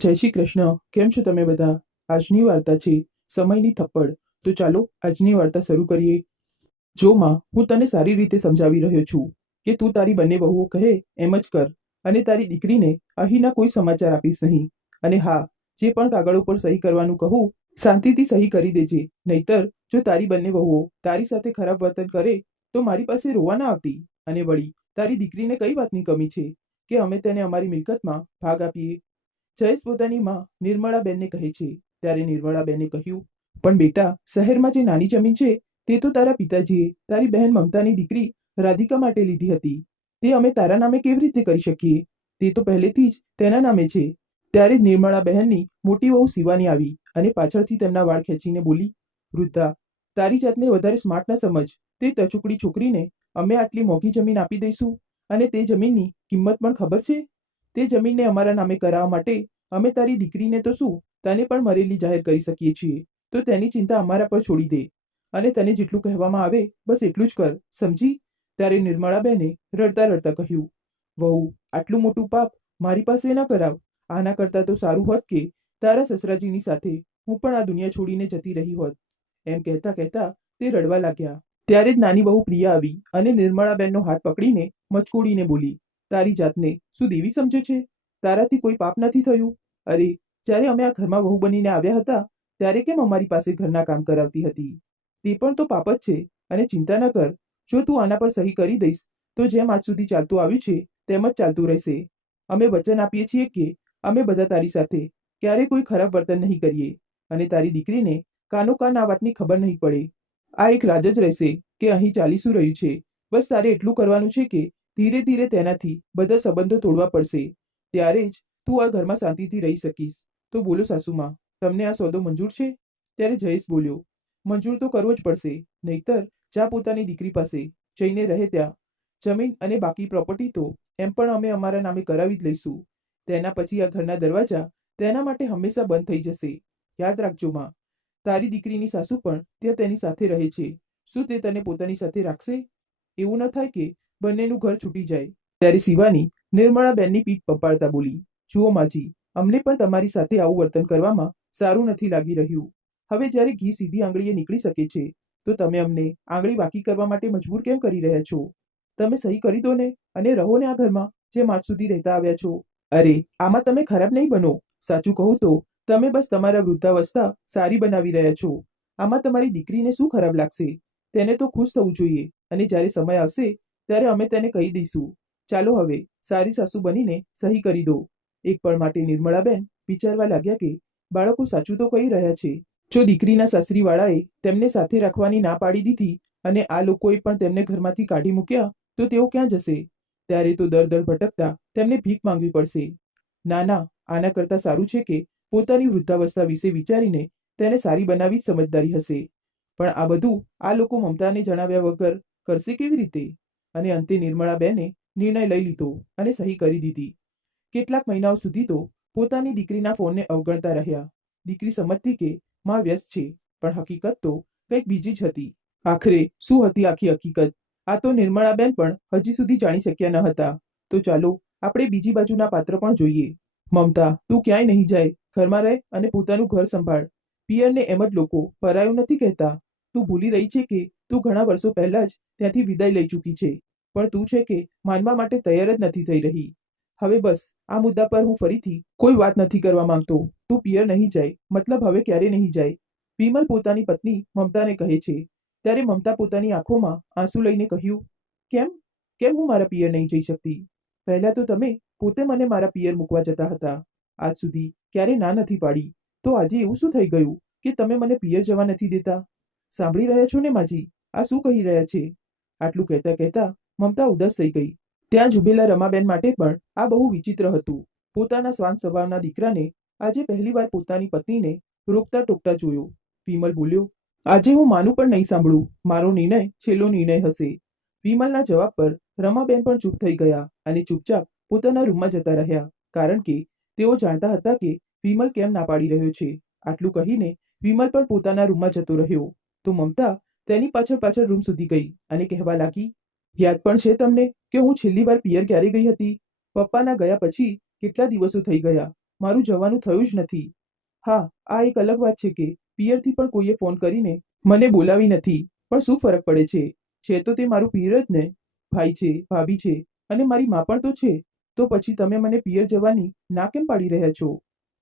જય શ્રી કૃષ્ણ. કેમ છો તમે બધા? આજની વાર્તા છે સમયની થપ્પડ. તો ચાલો આજની વાર્તા શરૂ કરીએ. જો માં, હું તને સારી રીતે સમજાવી રહ્યો છું કે તું તારી બંને વહુઓ કહે એમ જ કર, અને તારી દીકરીને અહીંના કોઈ સમાચાર આપીશ નહીં. અને હા, જે પણ કાગળ ઉપર સહી કરવાનું કહું, શાંતિથી સહી કરી દેજે. નહીતર જો તારી બંને વહુઓ તારી સાથે ખરાબ વર્તન કરે તો મારી પાસે રોવા ના આવતી. અને વળી તારી દીકરીને કઈ વાતની કમી છે કે અમે તેને અમારી મિલકતમાં ભાગ આપીએ? જયેશ પોતાની માં નિર્મળાબેનને કહે છે. ત્યારે નિર્મળાબેને કહ્યું, પણ બેટા, શહેરમાં જે નાની જમીન છે તે તો તારા પિતાજીએ તારી બહેન મમતાની દીકરી રાધિકા માટે લીધી હતી. તે અમે તારા નામે કેવી રીતે કરી શકીએ? તે તો પહેલેથી જ તેના નામે છે. ત્યારે જ નિર્મળા બહેનની મોટી વહુ શિવાની આવી અને પાછળથી તેમના વાળ ખેંચીને બોલી, વૃદ્ધા, તારી જાતને વધારે સ્માર્ટ ન સમજ. તે ટચુકડી છોકરીને અમે આટલી મોંઘી જમીન આપી દઈશું, અને તે જમીનની કિંમત પણ ખબર છે? તે જમીનને અમારા નામે કરાવવા માટે અમે તારી દીકરીને તો શું, તને પણ મરેલી જાહેર કરી શકીએ છીએ. તો તેની ચિંતા અમારા પર છોડી દે, અને તને જેટલું કહેવામાં આવે બસ એટલું જ કર, સમજી? ત્યારે નિર્મળાબેને રડતા રડતા કહ્યું, વહુ, આટલું મોટું પાપ મારી પાસે ન કરાવ. આના કરતાં તો સારું હોત કે તારા સસરાજીની સાથે હું પણ આ દુનિયા છોડીને જતી રહી હોત. એમ કહેતા કહેતા તે રડવા લાગ્યા. ત્યારે જ નાની વહુ પ્રિયા આવી અને નિર્મળાબેનનો હાથ પકડીને મચકોડીને બોલી, તારી જાતને શું દેવી સમજે છે? તારાથી કોઈ પાપ નથી થયું. અરે, જ્યારે અમે આ ઘરમાં વહુ બનીને આવ્યા હતા ત્યારે કેમ અમારી પાસે ઘરના કામ કરાવતી હતી? તે પણ તો પાપ જ છે. અને ચિંતા ન કર, જો તું આના પર સહી કરી દઈશ તો જેમ આજ સુધી ચાલતું આવ્યું છે તેમ જ ચાલતું રહેશે. અમે વચન આપીએ છીએ કે અમે બધા તારી સાથે ક્યારેય કોઈ ખરાબ વર્તન નહીં કરીએ, અને તારી દીકરીને કાનો કાન આ વાતની ખબર નહીં પડે. આ એક રાજ જ રહેશે કે અહીં ચાલી શું રહ્યું છે. બસ તારે એટલું કરવાનું છે કે ધીરે ધીરે તેનાથી બધા સંબંધો તોડવા પડશે. ત્યારે જ તું આ ઘરમાં શાંતિથી રહી શકીશ. તો બોલો સાસુમાં, તમને આ સોદો મંજૂર છે? ત્યારે જયેશ બોલ્યો, મંજૂર તો કરવો જ પડશે. નહીતર જા પોતાની દીકરી પાસે જઈને રહે ત્યાં. જમીન અને બાકી પ્રોપર્ટી તો એમ પણ અમે અમારા નામે કરાવી જ લઈશું. તેના પછી આ ઘરના દરવાજા તેના માટે હંમેશા બંધ થઈ જશે. યાદ રાખજો માં, તારી દીકરીની સાસુ પણ ત્યાં તેની સાથે રહે છે. શું તે તને પોતાની સાથે રાખશે? એવું ન થાય કે બંનેનું ઘર છૂટી જાય. ત્યારે શિવાની નિર્મળાબેનની પીઠ પંપાળતા બોલી, જુઓ માજી, અમને પણ તમારી સાથે આવું વર્તન કરવામાં સારું નથી લાગી રહ્યું. હવે જ્યારે ઘી સીધી આંગળીએ નીકળી શકે છે તો તમે અમને આંગળી વાકી કરવા માટે મજબૂર કેમ કરી રહ્યા છો? તમે સહી કરી દો ને, અને રહો ને આ ઘરમાં જેમ આજ સુધી રહેતા આવ્યા છો. અરે, આમાં તમે ખરાબ નહીં બનો. સાચું કહું તો તમે બસ તમારા વૃદ્ધાવસ્થા સારી બનાવી રહ્યા છો. આમાં તમારી દીકરીને શું ખરાબ લાગશે? તેને તો ખુશ થવું જોઈએ, અને જ્યારે સમય આવશે ત્યારે અમે તેને કહી દઈશું. ચાલો હવે સારી સાસુ બનીને સહી કરી દો. એક પળ માટે નિર્મળાબેન વિચારવા લાગ્યા કે બાળકો સાચું તો કહી રહ્યા છે. જો દીકરીના સાસરીવાળાએ તેમને સાથે રાખવાની ના પાડી દીધી અને આ લોકોએ પણ તેમને ઘરમાંથી કાઢી મૂક્યા તો તેઓ ક્યાં જશે? ત્યારે તો દર દર ભટકતા તેમને ભીખ માંગવી પડશે. ના ના, આના કરતાં સારું છે કે પોતાની વૃદ્ધાવસ્થા વિશે વિચારીને તેને સારી બનાવી જ સમજદારી હશે. પણ આ બધું આ લોકો મમતાને જણાવ્યા વગર કરશે કેવી રીતે? અને અંતે નિર્મળાબેને નિર્ણય લઈ લીધો અને સહી કરી દીધી. કેટલાક મહિનાઓ સુધી તો પોતાની દીકરીના ફોનને અવગણતા રહ્યા. દીકરી સમજતી કે માં વ્યસ્ત છે, પણ હકીકત તો કંઈક બીજી જ હતી. આખરે શું હતી આખી હકીકત? આ તો નિર્મળાબેન પણ હજી સુધી જાણી શક્યા ન હતા. તો ચાલો આપણે બીજી બાજુના પાત્ર પણ જોઈએ. મમતા, તું ક્યાંય નહીં જાય. ઘરમાં રહે અને પોતાનું ઘર સંભાળ. પિયરને એમ જ લોકો પરાયું નથી કહેતા. તું ભૂલી રહી છે કે તું ઘણા વર્ષો પહેલા જ ત્યાંથી વિદાય લઈ ચૂકી છે, પણ તું છે કે માનવા માટે તૈયાર જ નથી થઈ રહી. હવે બસ, આ મુદ્દા પર હું ફરીથી કોઈ વાત નથી કરવા માંગતો. તું પિયર નહીં જાય, મતલબ હવે ક્યારે નહીં જાય. વિમલ પોતાની પત્ની મમતાને કહે છે. ત્યારે મમતા પોતાની આંખોમાં આંસુ લઈને કહ્યું, કેમ કેમ હું મારા પિયર નહીં જઈ શકતી? પહેલા તો તમે પોતે મને મારા પિયર મૂકવા જતા હતા. આજ સુધી ક્યારે ના નથી પાડી, તો આજે એવું શું થઈ ગયું કે તમે મને પિયર જવા નથી દેતા? સાંભળી રહ્યા છો ને માજી, આ શું કહી રહ્યા છે? આટલું કહેતા કહેતા મમતા ઉદાસ થઈ ગઈ. ત્યાં જ ઉભેલા રમાબેન માટે પણ આ બહુ વિચિત્ર હતું. પોતાના શ્વાન સ્વભાવના દીકરાને આજે પહેલીવાર પોતાની પત્નીને રોકતા ટોકતા જોયો. વિમલ બોલ્યો, આજે હું માનું પણ નહીં સાંભળું. મારો નિર્ણય છેલ્લો નિર્ણય હશે. વિમલના જવાબ પર રમાબેન પણ ચૂપ થઈ ગયા અને ચૂપચાપ પોતાના રૂમમાં જતા રહ્યા, કારણ કે તેઓ જાણતા હતા કે વિમલ કેમ ના પાડી રહ્યો છે. આટલું કહીને વિમલ પણ પોતાના રૂમમાં જતો રહ્યો તો મમતા તેની પાછળ પાછળ રૂમ સુધી ગઈ અને કહેવા લાગી, યાદ પણ છે તમને કે હું છેલ્લી વાર પિયર ક્યારે ગઈ હતી? પપ્પાના ગયા પછી કેટલા દિવસો થઈ ગયા. મારું જવાનું થયું જ નથી. હા, આ એક અલગ વાત છે કે પિયરથી પણ કોઈએ ફોન કરીને મને બોલાવી નથી, પણ શું ફરક પડે છે? છે તો તે મારું પિયર જ ને. ભાઈ છે, ભાભી છે અને મારી મા પણ તો છે. તો પછી તમે મને પિયર જવાની ના કેમ પાડી રહ્યા છો?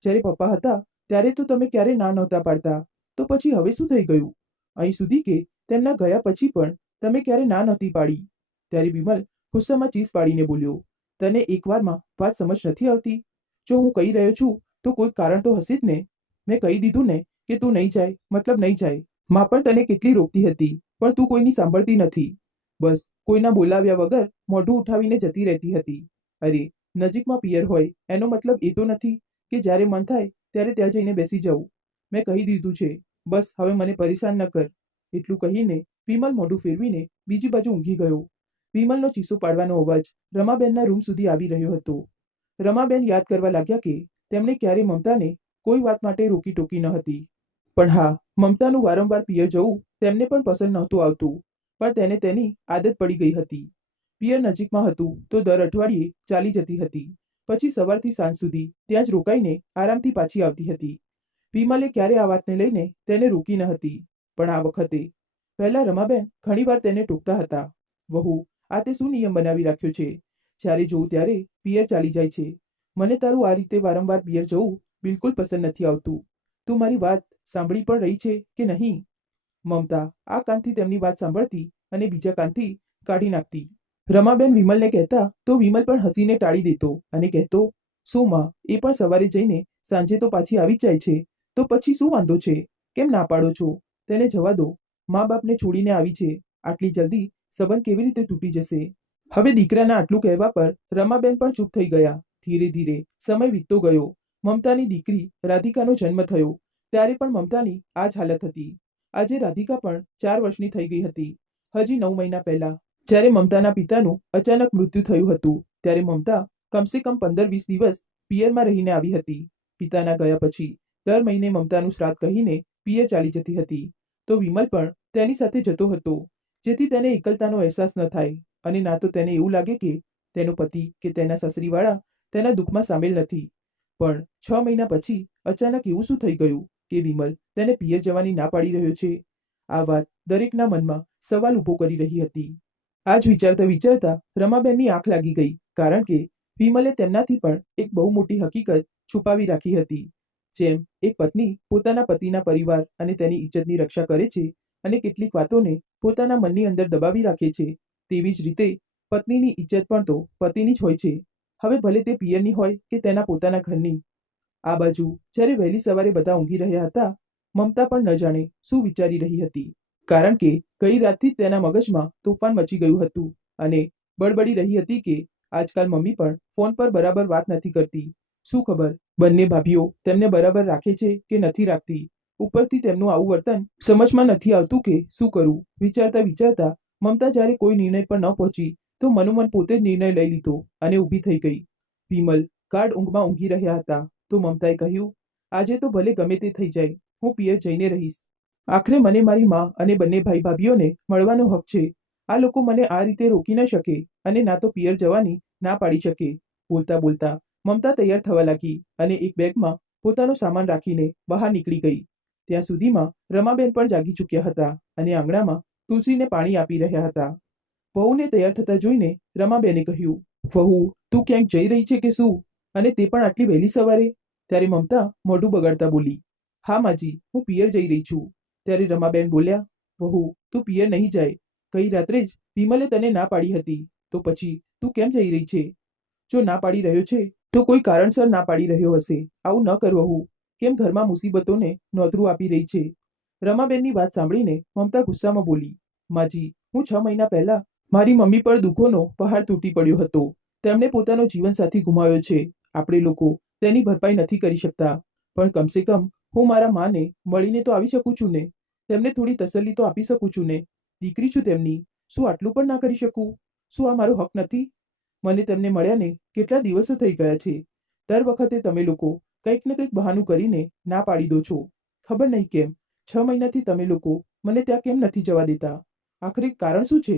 જ્યારે પપ્પા હતા ત્યારે તો તમે ક્યારે ના નહોતા પાડતા, તો પછી હવે શું થઈ ગયું? અહીં સુધી કે તેમના ગયા પછી પણ તમે ક્યારે ના નહોતી પાડી. ત્યારે વિમલ ગુસ્સામાં ચીસ પાડીને બોલ્યો, તને એકવારમાં વાત સમજ નથી આવતી? જો હું કહી રહ્યો છું તો કોઈ કારણ તો હશે જ ને. મેં કહી દીધું ને કે તું નહીં જાય મતલબ નહીં જાય. માં પણ તને કેટલી રોકતી હતી, પણ તું કોઈની સાંભળતી નથી. બસ કોઈના બોલાવ્યા વગર મોઢું ઉઠાવીને જતી રહેતી હતી. અરે, નજીકમાં પિયર હોય એનો મતલબ એ તો નથી કે જ્યારે મન થાય ત્યારે ત્યાં જઈને બેસી જવું. મેં કહી દીધું છે, બસ હવે મને પરેશાન ન કર. એટલું કહીને વિમલ મોઢું ફેરવીને બીજી બાજુ ઊંઘી ગયો. વિમલનો ચીસો પાડવાનો અવાજ રમાબેનના રૂમ સુધી આવી રહ્યો હતો. રમાબેન યાદ કરવા લાગ્યા કે તેમણે ક્યારે મમતાને કોઈ વાત માટે રોકી ટોકી ન હતી. પણ હા, મમતાનું વારંવાર પિયર જવું તેમને પણ પસંદ નહોતું આવતું, પણ તેને તેની આદત પડી ગઈ હતી. પિયર નજીકમાં હતું તો દર અઠવાડિયે ચાલી જતી હતી. પછી સવારથી સાંજ સુધી ત્યાં જ રોકાઈને આરામથી પાછી આવતી હતી. વિમલે ક્યારે આ વાતને લઈને તેને રોકી ન હતી, પણ આ વખતે. પહેલા રમાબેન ઘણીવાર તેને ટોકતા હતા, વહુ, આ તે શું નિયમ બનાવી રાખ્યો છે? જ્યારે જોઉં ત્યારે પિયર ચાલી જાય છે. મને તારું આ રીતે વારંવાર પિયર જવું બિલકુલ પસંદ નથી આવતું. તું મારી વાત સાંભળી પણ રહી છે કે નહીં? મમતા આ કાનથી તેમની વાત સાંભળતી અને બીજા કાનથી કાઢી નાખતી. રમાબેન વિમલને કહેતા તો વિમલ પણ હસીને ટાળી દેતો અને કહેતો, શું માં, એ પણ સવારે જઈને સાંજે તો પાછી આવી જ જાય છે, તો પછી શું વાંધો છે? કેમ ના પાડો છો? તેને જવા દો. મા બાપને છોડીને આવી છે, આટલી જલ્દી સંબંધ કેવી રીતે તૂટી જશે? હવે દીકરાના આટલું કહેવા પર રમાબેન પણ ચૂપ થઈ ગયા. ધીરે ધીરે સમય વીતતો ગયો. મમતાની દીકરી રાધિકાનો જન્મ થયો ત્યારે પણ મમતાની આ જ હાલત હતી. આજે રાધિકા પણ 4 વર્ષની થઈ ગઈ હતી. હજી 9 મહિના પહેલા જ્યારે મમતાના પિતાનું અચાનક મૃત્યુ થયું હતું ત્યારે મમતા કમસે કમ 15-20 દિવસ પિયરમાં રહીને આવી હતી. પિતાના ગયા પછી દર મહિને મમતાનું શ્રાદ્ધ કહીને પિયર ચાલી જતી હતી, તો વિમલ પણ તેની સાથે જતો હતો, જેથી તેને એકલતાનો અહેસાસ ન થાય અને ના તો તેને એવું લાગે કે તેનો પતિ કે તેના સાસરીવાળા તેના દુઃખમાં સામેલ નથી. પણ 6 મહિના પછી અચાનક એવું શું થઈ ગયું કે વિમલ તેને પિયર જવાની ના પાડી રહ્યો છે? આ વાત દરેકના મનમાં સવાલ ઊભો કરી રહી હતી. આ જ વિચારતા વિચારતા રમાબેનની આંખ લાગી ગઈ, કારણ કે વિમલે તેમનાથી પણ એક બહુ મોટી હકીકત છુપાવી રાખી હતી. જેમ એક પત્ની પોતાના પતિના પરિવાર અને તેની ઇજ્જતની રક્ષા કરે છે અને કેટલીક વાતોને પોતાના મનની અંદર દબાવી રાખે છે, તેવી જ રીતે પત્નીની ઇજ્જત પણ તો પતિની જ હોય છે, હવે ભલે તે પિયરની હોય કે તેના પોતાના ઘરની. આ બાજુ જ્યારે વહેલી સવારે બધા ઊંઘી રહ્યા હતા, મમતા પણ ન જાણે શું વિચારી રહી હતી, કારણ કે ગઈ રાતથી જ તેના મગજમાં તોફાન મચી ગયું હતું અને બડબડી રહી હતી કે આજકાલ મમ્મી પણ ફોન પર બરાબર વાત નથી કરતી. શું ખબર બંને ભાભીઓ તેમને બરાબર રાખે છે કે નથી રાખતી? ઉપરથી તેમનું આવું વર્તન સમજમાં નથી આવતું કે શું કરવું? વિચારતા વિચારતા મમતા જ્યારે કોઈ નિર્ણય પર ન પહોંચી તો મનોમન પોતે જ નિર્ણય લઈ લીધો અને ઊભી થઈ ગઈ. વિમલ ગાઢ ઊંઘમાં ઊંઘી રહ્યા હતા તો મમતાએ કહ્યું, આજે તો ભલે ગમે તે થઈ જાય, હું પિયર જઈને રહીશ. આખરે મને મારી મા અને બંને ભાઈ ભાભીઓને મળવાનો હક છે. આ લોકો મને આ રીતે રોકી ન શકે અને ના તો પિયર જવાની ના પાડી શકે. બોલતા બોલતા મમતા તૈયાર થવા લાગી અને એક બેગમાં પોતાનો સામાન રાખીને બહાર નીકળી ગઈ. ત્યાં સુધીમાં રમાબેન પણ જાગી ચૂક્યા હતા અને આંગણામાં તુલસીને પાણી આપી રહ્યા હતા. વહુને તૈયાર થતા જોઈને રમાબેને કહ્યું, વહુ, તું ક્યાંક જઈ રહી છે કે શું? અને તે પણ આટલી વહેલી સવારે? ત્યારે મમતા મોઢું બગાડતા બોલી, હા માજી, હું પિયર જઈ રહી છું. ત્યારે રમાબેન બોલ્યા, વહુ, તું પિયર નહીં જાય. ગઈ રાત્રે જ વિમલે તને ના પાડી હતી, તો પછી તું કેમ જઈ રહી છે? જો ના પાડી રહ્યો છે તો કોઈ કારણસર ના પાડી રહ્યો હશે. આવું ન કર વહુ. કેમ ઘરમાં મુસીબતોને નોતરું આપી રહી છે? રમાબેનની વાત સાંભળીને મમતા ગુસ્સામાં બોલી, માજી, હું 6 મહિના પહેલા મારી મમ્મી પર દુઃખોનો પહાડ તૂટી પડ્યો હતો. તેમણે પોતાનો જીવનસાથી ગુમાવ્યો છે. આપણે લોકો તેની ભરપાઈ નથી કરી શકતા, પણ કમસે કમ હું મારા માને મળીને તો આવી શકું છું ને. તેમને થોડી તસલ્લી તો આપી શકું છું ને. દીકરી છું તેમની, શું આટલું પણ ના કરી શકું? શું આ મારો હક નથી? મને તેમને મળ્યાને કેટલા દિવસો થઈ ગયા છે. દર વખતે તમે લોકો કંઈક ને કંઈક બહાનું કરીને ના પાડી દો છો. ખબર નહીં કેમ 6 મહિનાથી તમે લોકો મને ત્યાં કેમ નથી જવા દેતા? આખરે કારણ શું છે?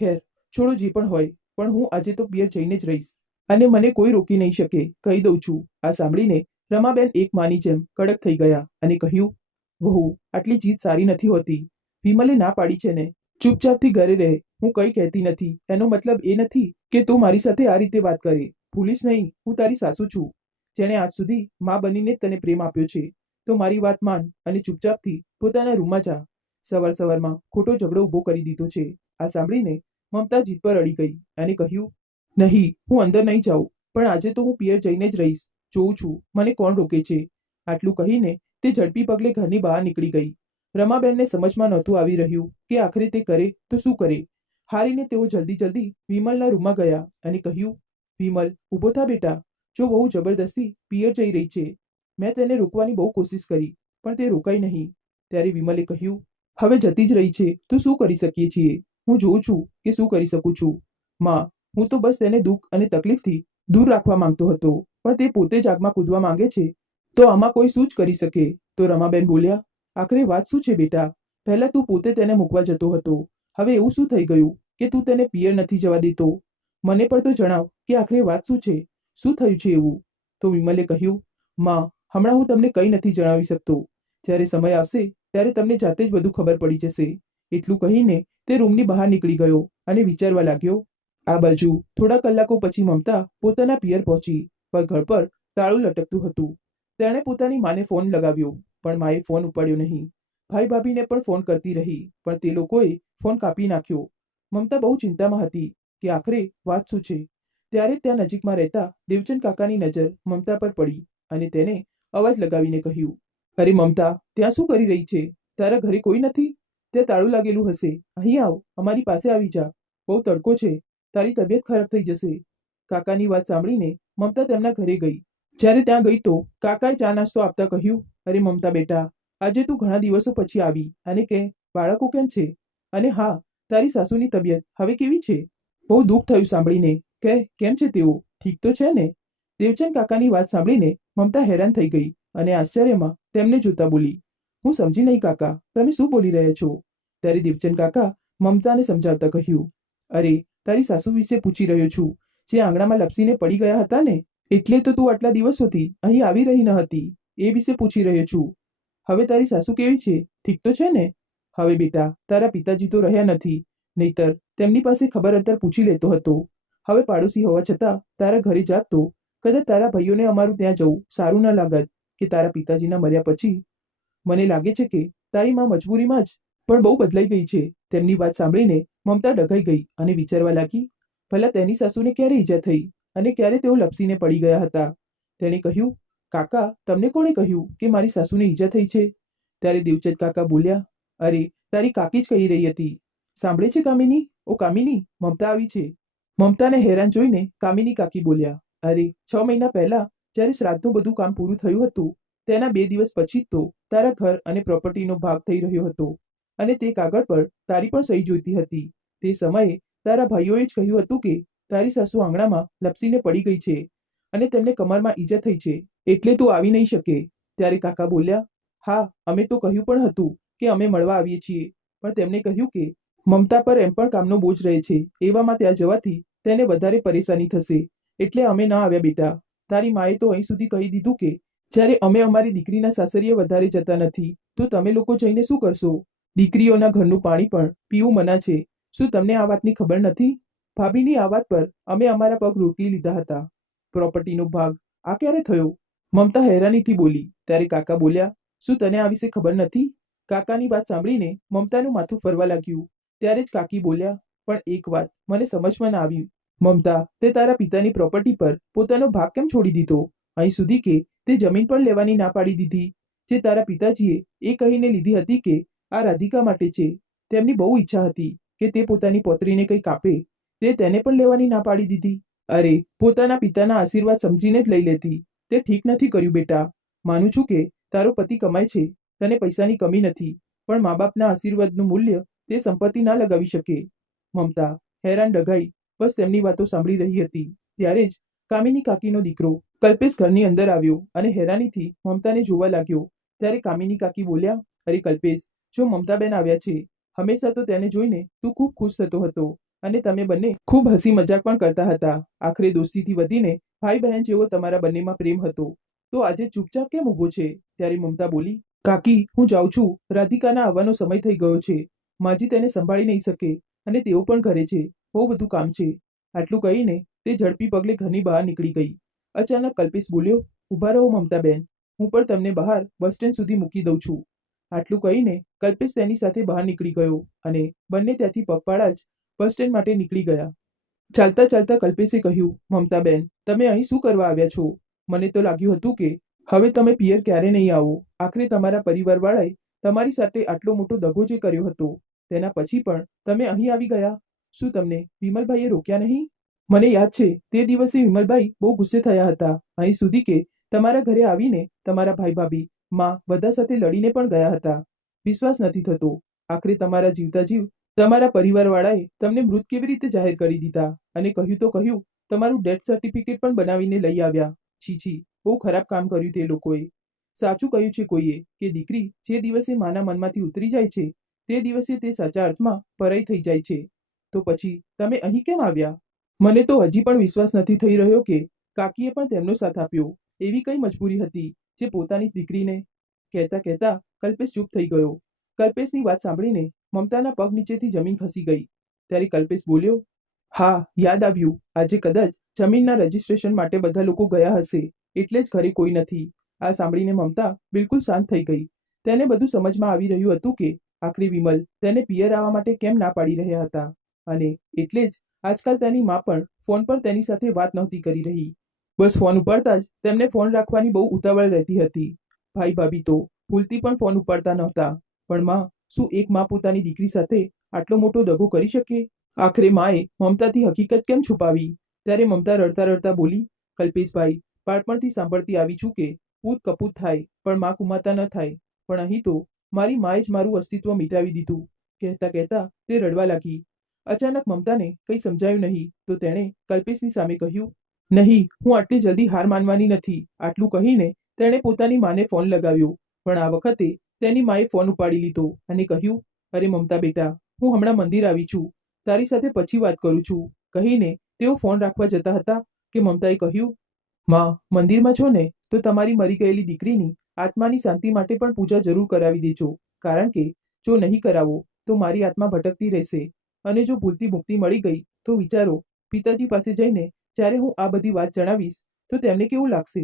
ખેર, છોડો જે પણ હોય, પણ હું આજે તો પિયર જઈને જ રહીશ. અને મને કોઈ રોકી નહીં શકે, કહી દઉં છું. આ સાંભળીને રમાબેન એક માની જેમ કડક થઈ ગયા અને કહ્યું, વહુ, આટલી જીદ સારી નથી હોતી. વિમલે ના પાડી છે ને. ચૂપચાપથી ઘરે રહે. હું કંઈ કહેતી નથી. એનો મતલબ એ નથી કે તું મારી સાથે આ રીતે વાત કરે. ભૂલીશ નહીં, હું તારી સાસુ છું, જેણે આજ સુધી મા બનીને જ તને પ્રેમ આપ્યો છે. તો મારી વાત માન અને ચૂપચાપથી પોતાના રૂમમાં જા. સવાર સવારમાં ખોટો ઝઘડો ઊભો કરી દીધો છે. આ સાંભળીને મમતા જીદ પર અડી ગઈ અને કહ્યું, નહીં, હું અંદર નહીં જાઉં, પણ આજે તો હું પિયર જઈને જ રહીશ. જોઉં છું મને કોણ રોકે છે. આટલું કહીને તે ઝડપી પગલે ઘરની બહાર નીકળી ગઈ. રમાબેનને સમજમાં નહોતું આવી રહ્યું કે આખરે તે કરે તો શું કરે. હારીને તેઓ જલ્દી જલ્દી વિમલના રૂમમાં ગયા અને કહ્યું, વિમલ, ઊભો થા બેટા. જો બહુ જબરદસ્તી પિયર જઈ રહી છે. મેં તેને રોકવાની બહુ કોશિશ કરી, પણ તે રોકાઈ નહીં. ત્યારે વિમલે કહ્યું, હવે જતી જ રહી છે તો શું કરી શકીએ છીએ. હું જોઉં છું કે શું કરી શકું છું. માં, હું તો બસ તેને દુઃખ અને તકલીફથી દૂર રાખવા માંગતો હતો, પણ તે પોતે જ આગમાં કૂદવા માંગે છે તો આમાં કોઈ શું જ કરી શકે. તો રમાબેન બોલ્યા, આખરે વાત શું છે બેટા? પહેલા તું પોતે તેને મૂકવા જતો હતો, હવે એવું શું થઈ ગયું કે તું તેને પિયર નથી જવા દેતો? મને પણ તો જણાવ કે આખરે વાત શું છે, શું થયું છે એવું? તો વિમલે કહ્યું, માં, હમણાં હું તમને કંઈ નથી જણાવી શકતો. જ્યારે સમય આવશે ત્યારે તમને જાતે જ બધું ખબર પડી જશે. એટલું કહીને તે રૂમની બહાર નીકળી ગયો અને વિચારવા લાગ્યો. આ બાજુ થોડા કલાકો પછી મમતા પોતાના પિયર પહોંચી, પણ ઘર પર તાળું લટકતું હતું. તેણે પોતાની માને ફોન લગાવ્યો, પણ માએ ફોન ઉપાડ્યો નહીં. ભાઈ ભાભીને પણ ફોન કરતી રહી, પણ તે લોકોએ ફોન કાપી નાખ્યો. મમતા બહુ ચિંતામાં હતી કે આખરે વાત શું છે. ત્યારે ત્યાં નજીકમાં રહેતા દેવચંદ કાકાની નજર મમતા પર પડી અને તેને અવાજ લગાવીને કહ્યું, અરે મમતા, ત્યાં શું કરી રહી છે? તારા ઘરે કોઈ નથી? ત્યાં તાળું લાગેલું હશે. અહીં આવ, અમારી પાસે આવી જા. બહુ તડકો છે, તારી તબિયત ખરાબ થઈ જશે. કાકાની વાત સાંભળીને મમતા તેમના ઘરે ગઈ. જ્યારે ત્યાં ગઈ તો કાકાએ ચા નાસ્તો આપતા કહ્યું, અરે મમતા બેટા, આજે તું ઘણા દિવસો પછી આવી અને કે બાળકો કેમ છે? અને હા, તારી સાસુની તબિયત હવે કેવી છે? બહુ દુઃખ થયું સાંભળીને. કે કેમ છે તેઓ? ઠીક તો છે ને? દેવચંદ કાકાની વાત સાંભળીને મમતા હેરાન થઈ ગઈ અને આશ્ચર્યમાં તેમને જોતા બોલી, હું સમજી નહીં કાકા, તમે શું બોલી રહ્યા છો? ત્યારે દેવચંદ કાકા મમતાને સમજાવતા કહ્યું, અરે, તારી સાસુ વિશે પૂછી રહ્યો છું, જે આંગણામાં લપસીને પડી ગયા હતા ને. એટલે તો તું આટલા દિવસોથી અહીં આવી રહી ન હતી, એ વિશે પૂછી રહ્યો છું. હવે તારી સાસુ કેવી છે? ઠીક તો છે ને? હવે બેટા, તારા પિતાજી તો રહ્યા નથી, નહીતર તેમની પાસે ખબર અંતર પૂછી લેતો હતો. હવે પાડોશી હોવા છતાં તારા ઘરે જાત તો કદાચ તારા ભાઈઓને અમારું ત્યાં જવું સારું ન લાગત કે તારા પિતાજીના મર્યા પછી. મને લાગે છે કે તારી માં મજબૂરીમાં જ પણ બહુ બદલાઈ ગઈ છે. તેમની વાત સાંભળીને મમતા ડઘાઈ ગઈ અને વિચારવા લાગી, ભલા તેની સાસુને ક્યારે ઈજા થઈ અને ક્યારે તેઓ લપસીને પડી ગયા હતા. તેણે કહ્યું, કાકા, તમને કોણે કહ્યું કે મારી સાસુને ઈજા થઈ છે? ત્યારે દેવચંદ કાકા બોલ્યા, અરે, તારી કાકી જ કહી રહી હતી. સાંભળે છે કામિની? ઓ કામિની, મમતા આવી છે. મમતાને હેરાન જોઈને કામિની કાકી બોલ્યા, અરે, 6 મહિના પહેલા જ્યારે શ્રાદ્ધનું બધું કામ પૂરું થયું હતું તેના 2 દિવસ પછી તો તારા ઘર અને પ્રોપર્ટીનો ભાગ થઈ રહ્યો હતો અને તે કાગળ પર તારી પણ સહી જોઈતી હતી. તે સમયે તારા ભાઈઓએ જ કહ્યું હતું કે તારી સાસુ આંગણામાં લપસીને પડી ગઈ છે અને તેમને કમરમાં ઈજા થઈ છે, એટલે તું આવી નહીં શકે. ત્યારે કાકા બોલ્યા, હા, અમે તો કહ્યું પણ હતું કે અમે મળવા આવીએ છીએ, પણ તેમણે કહ્યું કે મમતા પર એમ પણ કામનો બોજ રહે છે, એવામાં ત્યાં જવાથી તેને વધારે પરેશાની થશે, એટલે અમે ન આવ્યા બેટા. તારી માએ તો અહીં સુધી કહી દીધું કે જ્યારે અમે અમારી દીકરીના સાસરીએ વધારે જતા નથી તો તમે લોકો જઈને શું કરશો? દીકરીઓના ઘરનું પાણી પણ પીવું મના છે. શું તમને આ વાતની ખબર નથી? ભાભીની આ વાત પર અમે અમારા પગ રોટલી લીધા હતા. પ્રોપર્ટીનો ભાગ આ ક્યારે થયો? મમતા હેરાનીથી બોલી. ત્યારે કાકા બોલ્યા, શું તને આ વિશે ખબર નથી? કાકાની વાત સાંભળીને મમતાનું માથું ફરવા લાગ્યું. ત્યારે જ કાકી બોલ્યા, પણ એક વાત મને સમજમાં ના આવી. મમતા, તે તારા પિતાની પ્રોપર્ટી પર પોતાનો ભાગ કેમ છોડી દીધો? અહીં સુધી કે તે જમીન પણ લેવાની ના પાડી દીધી, જે તારા પિતાજીએ એ કહીને લીધી હતી કે આ રાધિકા માટે છે. તેમની બહુ ઈચ્છા હતી કે તે પોતાની પૌત્રીને કંઈક આપે, તે તેને પણ લેવાની ના પાડી દીધી. અરે, પોતાના પિતાના આશીર્વાદ સમજીને જ લઈ લેતી. તે ઠીક નથી કર્યું બેટા. માનું છું કે તારો પતિ કમાય છે, તને પૈસાની કમી નથી, પણ મા બાપના આશીર્વાદનું મૂલ્ય તે સંપત્તિ ના લગાવી શકે. મમતા હેરાન ડઘાઈ બસ તેમની વાતો સાંભળી રહી હતી. ત્યારે જ કામિની કાકીનો દીકરો કલ્પેશ ઘરની અંદર આવ્યો અને હેરાનીથી મમતાને જોવા લાગ્યો. ત્યારે કામિની કાકી બોલ્યા, અરે કલ્પેશ, જો મમતાબેન આવ્યા છે, હંમેશા તો તેને જોઈને તું ખૂબ ખુશ થતો હતો, અને તમે બંને ખૂબ હસી મજાક પણ કરતા હતા. આખરે દોસ્તીથી વધીને ભાઈ બહેન જેવો તમારા બંનેમાં પ્રેમ હતો. તો આજે ચૂપચાપ કેમ ઊભો છે? ત્યારે મમતા બોલી, કાકી, હું જાઉં છું. રાધિકાના આવવાનો સમય થઈ ગયો છે. માજી તેને સંભાળી નહીં શકે અને તેઓ પણ ઘરે છે. બહુ બધું કામ છે. આટલું કહીને તે ઝડપી પગલે ઘરની બહાર નીકળી ગઈ. અચાનક કલ્પેશ બોલ્યો, ઊભા રહો મમતાબેન, હું પણ તમને બહાર બસ સ્ટેન્ડ સુધી મૂકી દઉં છું. આટલું કહીને કલ્પેશ તેની સાથે બહાર નીકળી ગયો અને બંને ત્યાંથી પગપાળા જ બસ સ્ટેન્ડ માટે નીકળી ગયા. ચાલતા ચાલતા કલ્પેશે કહ્યું, મમતાબેન, તમે અહીં શું કરવા આવ્યા છો? મને તો લાગ્યું હતું કે હવે તમે પિયર ક્યારે નહીં આવો. આખરે તમારા પરિવારવાળાએ તમારી સાથે આટલો મોટો દગો જે કર્યો હતો તેના પછી પણ તમે અહીં આવી ગયા. શું તમને વિમલભાઈએ રોક્યા નહીં? મને યાદ છે તે દિવસે વિમલભાઈ બહુ ગુસ્સે થયા હતા. અહીં સુધી કે તમારા ઘરે આવીને તમારા ભાઈ ભાભી માં બધા સાથે લડીને પણ ગયા હતા. વિશ્વાસ નથી થતો. આખરે તમારા જીવતા જીવ તમારા પરિવારવાળાએ તમને મૃત કેવી રીતે જાહેર કરી દીધા અને કહ્યું તો કહ્યું, તમારું ડેથ સર્ટિફિકેટ પણ બનાવીને લઈ આવ્યા. છી છી, બહુ ખરાબ કામ કર્યું તે લોકોએ. સાચું કહ્યું છે કોઈએ કે દીકરી જે દિવસે માના મનમાંથી ઉતરી જાય છે તે દિવસે તે સાચા અર્થમાં પરાઈ થઈ જાય છે. તો પછી તમે અહીં કેમ આવ્યા? મને તો હજી પણ વિશ્વાસ નથી થઈ રહ્યો કે કાકીએ પણ તેમનો સાથ આપ્યો. એવી કઈ મજબૂરી હતી જે પોતાની જ દીકરીને? કહેતા કહેતા કલ્પેશ ચૂપ થઈ ગયો. કલ્પેશની વાત સાંભળીને મમતાના પગ નીચેથી જમીન ખસી ગઈ. ત્યારે કલ્પેશ બોલ્યો, હા, યાદ આવ્યું. આજે કદાચ જમીનના રજીસ્ટ્રેશન માટે બધા લોકો ગયા હશે એટલે જ ઘરે કોઈ નથી. આ સાંભળીને મમતા બિલકુલ શાંત થઈ ગઈ. તેને બધું સમજમાં આવી રહ્યું હતું કે આખરે વિમલ તેને પિયર આવવા માટે કેમ ના પાડી રહ્યા હતા અને એટલે જ આજકાલ તેની મા પણ ફોન પર તેની સાથે વાત નહોતી કરી રહી. બસ ફોન ઉપાડતા જ તેમને ફોન રાખવાની બહુ ઉતાવળ રહેતી હતી. ભાઈ ભાભી તો ભૂલથી પણ ફોન ઉપાડતા નહોતા. પણ માં, શું એક મા પોતાની દીકરી સાથે આટલો મોટો દગો કરી શકે? આખરે માએ મમતાથી હકીકત કેમ છુપાવી? ત્યારે મમતા રડતા રડતા બોલી, કલ્પેશભાઈ, બાળપણથી સાંભળતી આવી છું કે પૂત કપૂત થાય પણ મા કુમાતા ન થાય. પણ અહીં તો મારી માએ જ મારું અસ્તિત્વ મિટાવી દીધું. કહેતા કહેતા તે રડવા લાગી. અચાનક મમતાને કંઈ સમજાયું નહીં તો તેણે કલ્પેશની સામે કહ્યું, નહીં, હું આટલી જલ્દી હાર માનવાની નથી. આટલું કહીને તેણે પોતાની માને ફોન લગાવ્યો. પણ આ વખતે તેની માએ ફોન ઉપાડી લીધો અને કહ્યું, અરે મમતા બેટા, હું હમણાં મંદિર આવી છું. તારી સાથે પછી વાત કરું છું. કહીને તેઓ ફોન રાખવા જતા હતા કે મમતાએ કહ્યું, માં, મંદિરમાં છો ને તો તમારી મરી ગયેલી દીકરીની આત્માની શાંતિ માટે પણ પૂજા જરૂર કરાવી દેજો. કારણ કે જો નહીં કરાવો તો મારી આત્મા ભટકતી રહેશે અને જો ભૂલથી મુક્તિ મળી ગઈ તો વિચારો, પિતાજી પાસે જઈને જ્યારે હું આ બધી વાત જણાવીશ તો તેમને કેવું લાગશે?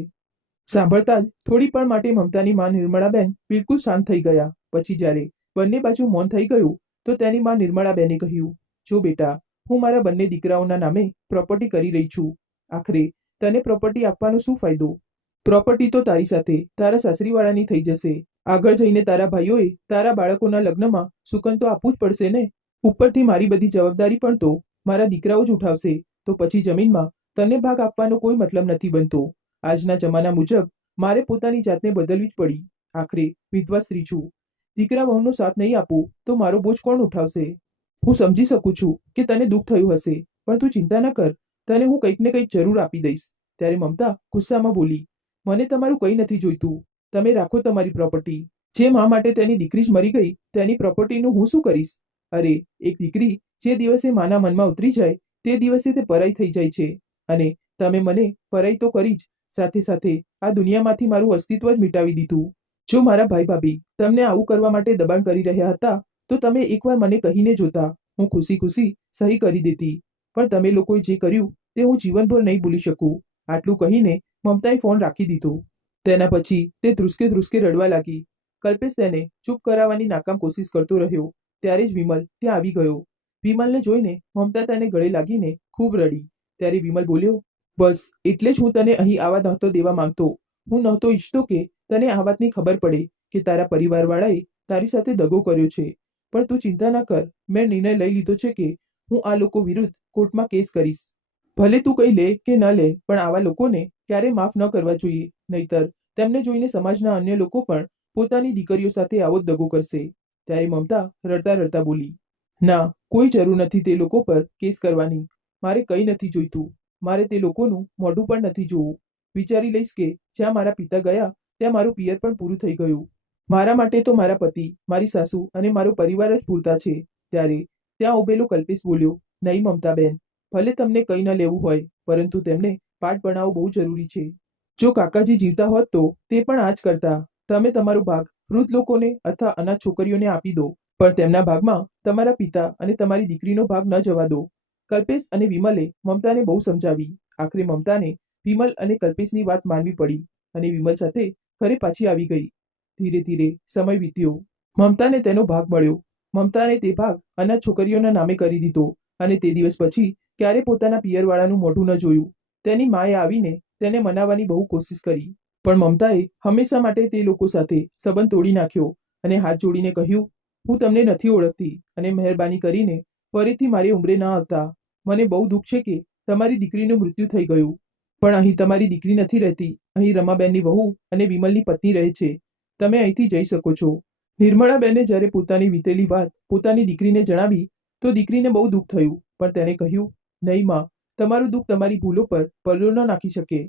સાંભળતા જ થોડી પળ માટે મમતાની મા નિર્મળાબેન બિલકુલ શાંત થઈ ગયા. પછી જ્યારે બંને બાજુ મૌન થઈ ગયું તો તેની મા નિર્મળાબેને કહ્યું, જો બેટા, હું મારા બંને દીકરાઓના નામે પ્રોપર્ટી કરી રહી છું. આખરે તને પ્રોપર્ટી આપવાનો શું ફાયદો? પ્રોપર્ટી તો તારી સાથે તારા સાસરીવાળાની થઈ જશે. આગળ જઈને તારા ભાઈઓએ તારા બાળકોના લગ્નમાં સુકન તો આપવું જ પડશે ને. ઉપરથી મારી બધી જવાબદારી પણ તો મારા દીકરાઓ જ ઉઠાવશે. તો પછી જમીનમાં તને ભાગ આપવાનો કોઈ મતલબ નથી બનતો. આજના જમાના મુજબ મારે પોતાની જાતને બદલવી જ પડી. આખરે વિધવા સ્ત્રી છું. દીકરા વહુનો સાથ નહીં આપું તો મારો બોજ કોણ ઉઠાવશે? હું સમજી શકું છું કે તને દુઃખ થયું હશે, પણ તું ચિંતા ન કર, તને હું કંઈક ને કંઈક જરૂર આપી દઈશ. ત્યારે મમતા ગુસ્સામાં બોલી, મને તમારું કંઈ નથી જોઈતું. તમે રાખો તમારી પ્રોપર્ટી. જે મા માટે તેની દીકરી જ મરી ગઈ તેની પ્રોપર્ટીનું હું શું કરીશ? અરે, એક દીકરી જે દિવસે માના મનમાં ઉતરી જાય તે દિવસે તે પરાઈ થઈ જાય છે. અને તમે મને પરાઈ તો કરી જ, સાથે સાથે આ દુનિયામાંથી મારું અસ્તિત્વ જ મિટાવી દીધું. જો મારા ભાઈ ભાભી તમને આવું કરવા માટે દબાણ કરી રહ્યા હતા તો તમે એકવાર મને કહીને જોતા. હું ખુશી ખુશી સહી કરી દેતી. પણ તમે લોકોએ જે કર્યું તે હું જીવનભર નહીં ભૂલી શકું. આટલું કહીને મમતાએ ફોન રાખી દીધો. તેના પછી તે ધ્રુસકે ધ્રુસકે રડવા લાગી. કલ્પેશ તેને ચૂપ કરાવવાની નાકામ કોશિશ કરતો રહ્યો. ત્યારે જ વિમલ ત્યાં આવી ગયો. વિમલને જોઈને મમતા તેને ગળે લાગીને ખૂબ રડી. ત્યારે વિમલ બોલ્યો, બસ એટલે જ હું તને અહીં આવા નહોતો દેવા માંગતો. હું નહોતો ઈચ્છતો કે તને આ વાતની ખબર પડે કે તારા પરિવારવાળાએ તારી સાથે દગો કર્યો છે. પણ તું ચિંતા ના કર, મેં નિર્ણય લઈ લીધો છે કે હું આ લોકો વિરુદ્ધ કોર્ટમાં કેસ કરીશ. ભલે તું કંઈ લે કે ન લે, પણ આવા લોકોને ક્યારે માફ ન કરવા જોઈએ. નહીતર તેમને જોઈને સમાજના અન્ય લોકો પણ પોતાની દીકરીઓ સાથે આવો જ દગો કરશે. ત્યારે મમતા રડતા રડતા બોલી, ના, કોઈ જરૂર નથી તે લોકો પર કેસ કરવાની. મારે કંઈ નથી જોઈતું. મારે તે લોકોનું મોઢું પણ નથી જોવું. વિચારી લઈશ કે જ્યાં મારા પિતા ગયા ત્યાં મારું પિયર પણ પૂરું થઈ ગયું. મારા માટે તો મારા પતિ, મારી સાસુ અને મારો પરિવાર જ પૂરતા છે. ત્યારે ત્યાં ઉભેલો કલ્પેશ બોલ્યો, નહીં મમતાબેન, ભલે તમને કંઈ ન લેવું હોય, પરંતુ તેમને પાઠ ભણાવવો બહુ જરૂરી છે. જો કાકાજી જીવતા હોત તો તે પણ આ જ કરતા. તમે તમારો ભાગ વૃદ્ધ લોકોને અથવા અનાથ છોકરીઓને આપી દો, પણ તેમના ભાગમાં તમારા પિતા અને તમારી દીકરીનો ભાગ ન જવા દો. કલ્પેશ અને વિમલે મમતાને બહુ સમજાવી. આખરે મમતાને વિમલ અને કલ્પેશની વાત માનવી પડી અને વિમલ સાથે ઘરે પાછી આવી ગઈ. ધીરે ધીરે સમય વીત્યો. મમતાને તેનો ભાગ મળ્યો. મમતાને તે ભાગ અનાથ છોકરીઓના નામે કરી દીધો અને તે દિવસ પછી ક્યારે પોતાના પિયરવાળાનું મોઢું ન જોયું. તેની માએ આવીને તેને મનાવવાની બહુ કોશિશ કરી, પણ મમતાએ હંમેશા માટે તે લોકો સાથે સંબંધ તોડી નાખ્યો અને હાથ જોડીને કહ્યું, હું તમને નથી ઓળખતી અને મહેરબાની કરીને ફરીથી મારી ઉંમરે ન આવતા. મને બહુ દુઃખ છે કે તમારી દીકરીનું મૃત્યુ થઈ ગયું, પણ અહીં તમારી દીકરી નથી રહેતી. અહીં રમાબેનની વહુ અને વિમલની પત્ની રહે છે. તમે અહીંથી જઈ શકો છો. નિર્મળાબેને જ્યારે પોતાની વીતેલી વાત પોતાની દીકરીને જણાવી તો દીકરીને બહુ દુઃખ થયું, પણ તેણે કહ્યું, નહીં માં, તમારું દુઃખ તમારી ભૂલો પર પડદો ન નાખી શકે.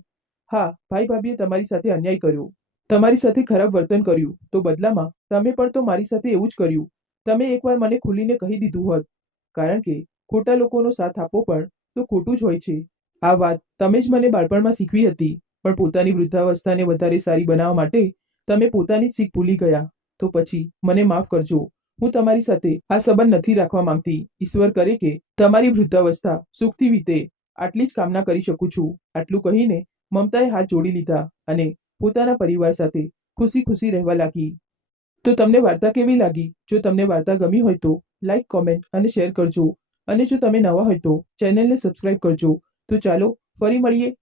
હા, ભાઈ ભાભીએ તમારી સાથે અન્યાય કર્યો, તમારી સાથે ખરાબ વર્તન કર્યું, તો બદલામાં તમે પણ તો મારી સાથે એવું જ કર્યું. તમે એકવાર મને ખુલીને કહી દીધું હોત, કારણ કે ખોટા લોકોનો સાથ આપવો પણ તો ખોટું જ હોય છે. આ વાત તમે જ મને બાળપણમાં શીખવી હતી, પણ પોતાની વૃદ્ધાવસ્થાને વધારે સારી બનાવવા માટે તમે પોતાની જ શીખ ભૂલી ગયા. તો પછી મને માફ કરજો. હું તમારી સાથે આ સંબંધ નથી રાખવા માંગતી. ઈશ્વર કરે કે તમારી વૃદ્ધાવસ્થા સુખથી વીતે, આટલી જ કામના કરી શકું છું. આટલું કહીને મમતાએ હાથ જોડી લીધા અને પોતાના પરિવાર સાથે ખુશી ખુશી રહેવા લાગી. તો તમને વાર્તા કેવી લાગી? જો તમને વાર્તા ગમી હોય તો લાઈક, કોમેન્ટ અને શેર કરજો. અને જો તમે નવા હોય તો ચેનલને સબસ્ક્રાઇબ કરજો. તો ચાલો ફરી મળીએ